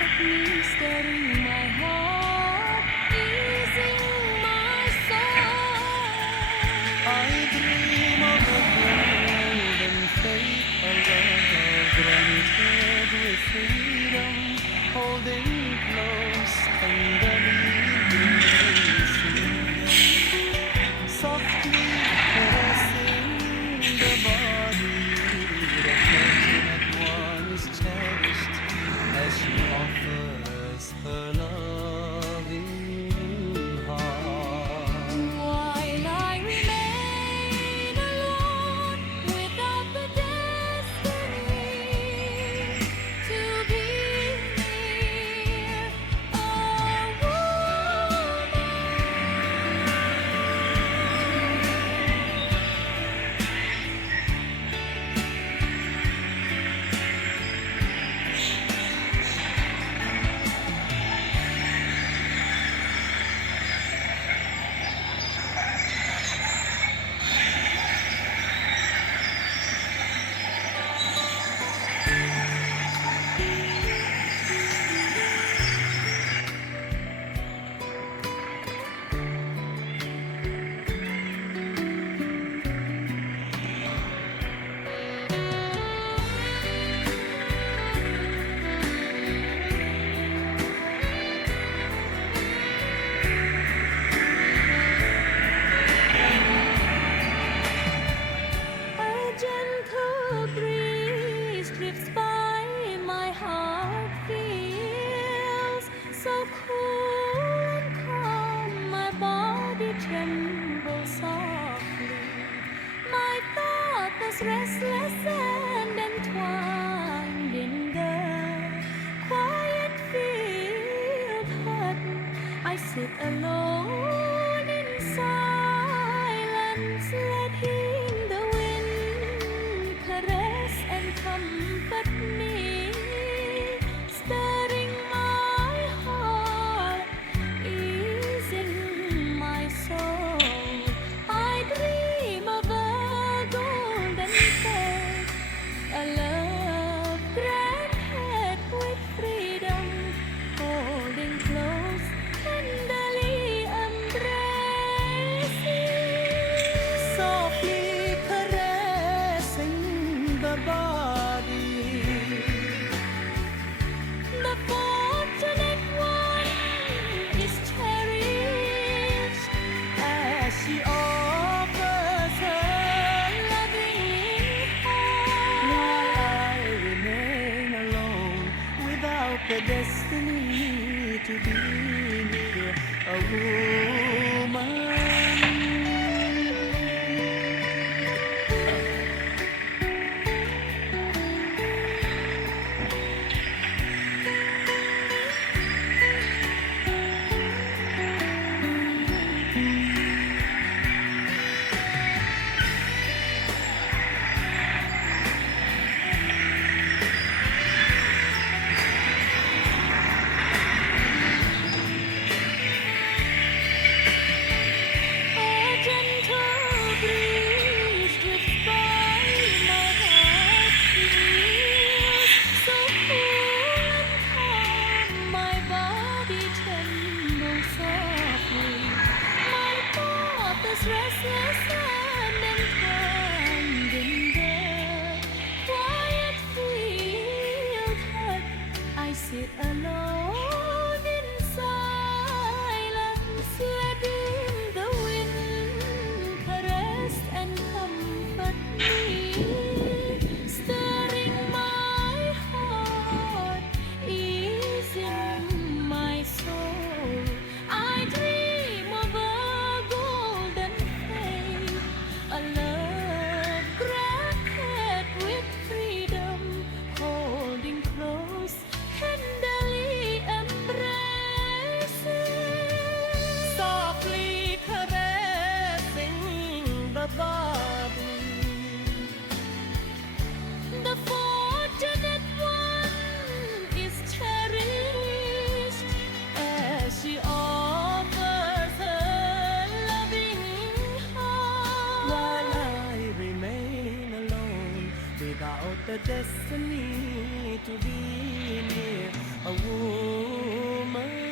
comfort me, stirring my heart, easing my soul. I dream of a golden fate, a love granted with freedom, holding close, tenderly embracing, softly caressing the body. The fortunate one is cherished as she offers her loving heart. While I remain alone without the destiny to be near a woman. A gentle breeze drifts by, my heart feels so cool and calm, my body trembles softly, my thought is restless and entwined in the quiet field hut. I sit alone in silence, letting the wind caress and comfort me, stirring my heart, easing my soul. I dream of a golden fate, a love granted with freedom, holding close, tenderly embracing, Softly caressing the body. the fortunate one is cherished As she offers her loving while heart. I remain alone without the destiny to be near a woman. A gentle breeze drifts by, my heart feels so cool and calm, my body trembles softly, my thought is restless and entwined in the quiet field hut. I sit alone in silence, letting the wind caress and comfort me, stirring my heart, easing my soul. I dream of a golden fate, a love granted with freedom, holding close, tenderly embracing, Softly caressing the body. the fortunate one is cherished As she offers her loving heart. while I remain alone without the destiny to be near a a woman.